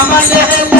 আমলে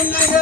Yeah.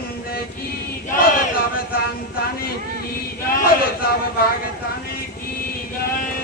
जिंद की जय। सब संताने की जय। सब भगताने की जय।